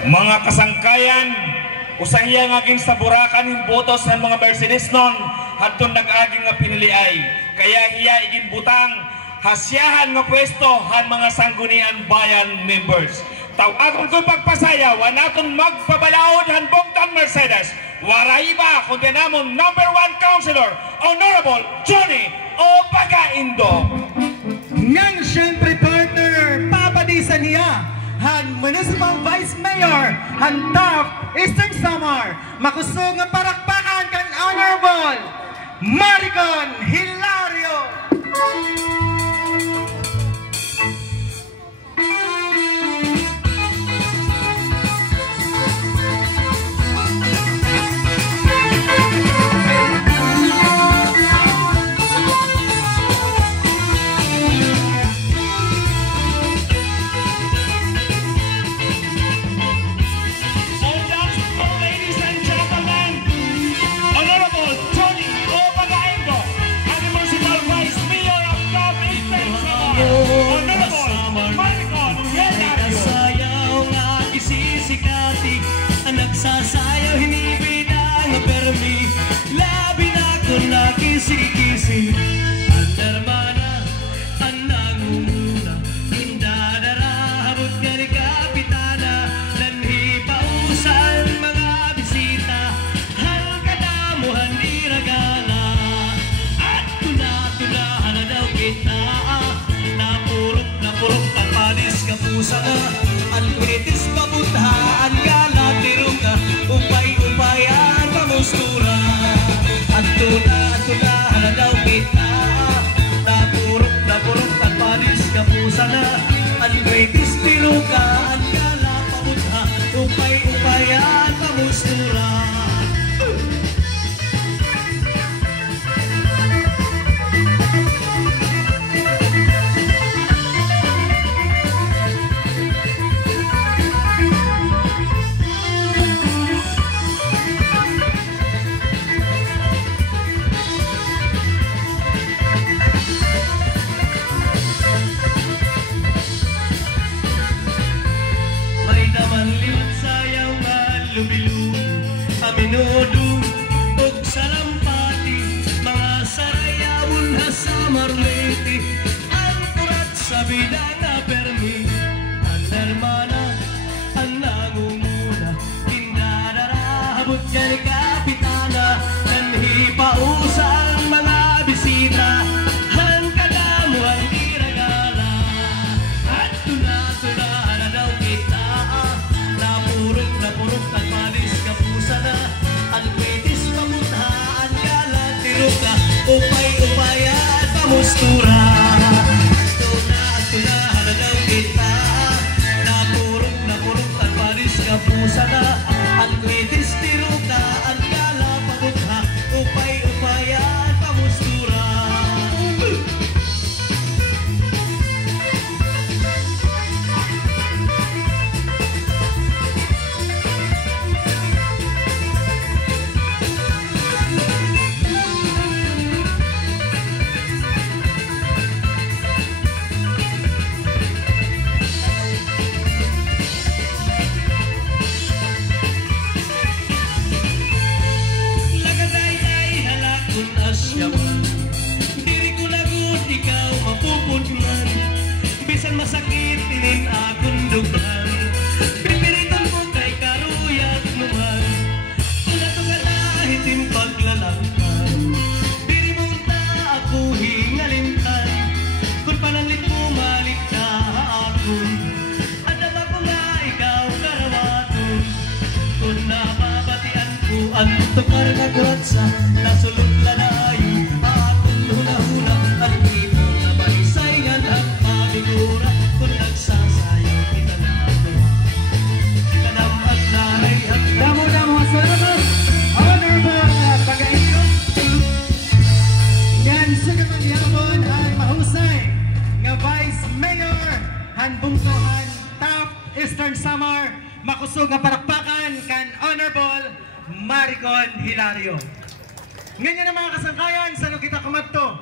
Mga kasangkayan, usahiya nga aging sa Burakan yung botos ng mga Mercedes nun hadtong nag-aging nga piniliay. Kaya hiya iging butang hasyahan nga pwesto han mga sanggunian bayan members. Tawagon kong pagpasaya, wanaton magpabalaod han bongtan Mercedes. Waray ba kung dinamon #1 Councilor, Honorable Johnny Opagaindo. Ngang siyempre partner, papadisan niya han Municipal Vice Mayor han Taft Eastern Samar. Makusog nga parakpakan kan Honorable Maricon Hilario. Nagsasayaw, hinibida nga permi, labi na kung nakisi-kisi. Ang hermana, ang nangunguna, indadara, habot nga ni Kapitana, nanhi pausan mga bisita, halkadamuhan di ragala. At tuna-tunahan na daw kita, napurok kapadis kapusa na, ang kwinitis pabutahan gala. Upay-upayan pamustura at tuna na daw kita. Napurok at panis kapusa na ang greatest piluka ang gala pabutha. Upay-upayan pamustura. Aminodong og salampati, mga sarayawon ha sa marleti, ang kurat sa bidang na permi. Ang hermana, ang nangunguna, indadara, habot ka ni Kapitana, nanhi pausang mga bisita, han kadamuhan di ragala. At tuna-tunahan na daw kita, napurok at malis kapusa na, ang kwetis pamutahan gala tiruka, upay-upayan pamustura. Tuna-tunahan na daw kita, napurok at malis kapusa na, ang kwetis tiruka, ang gala pamutha, upay-upayan pamustura. Diri ko lagot, ikaw mapupunman, bisan masakit inin akong dugan. Pipiritan ko kay karuyat naman, kung ato ka lahitin paglalangkan. Diri mo ta ako hingalintan, kung panalit mo malik na akon. Adala ko nga ikaw karawaton, kung napapatian ko ang tukar na kuratsa, nasulot na na. Bungsohan, Taft Eastern Samar, makusog nga parakpakan kan Honorable Maricon Hilario. Ngayon ang mga kasangkayan, sa kita kumadto.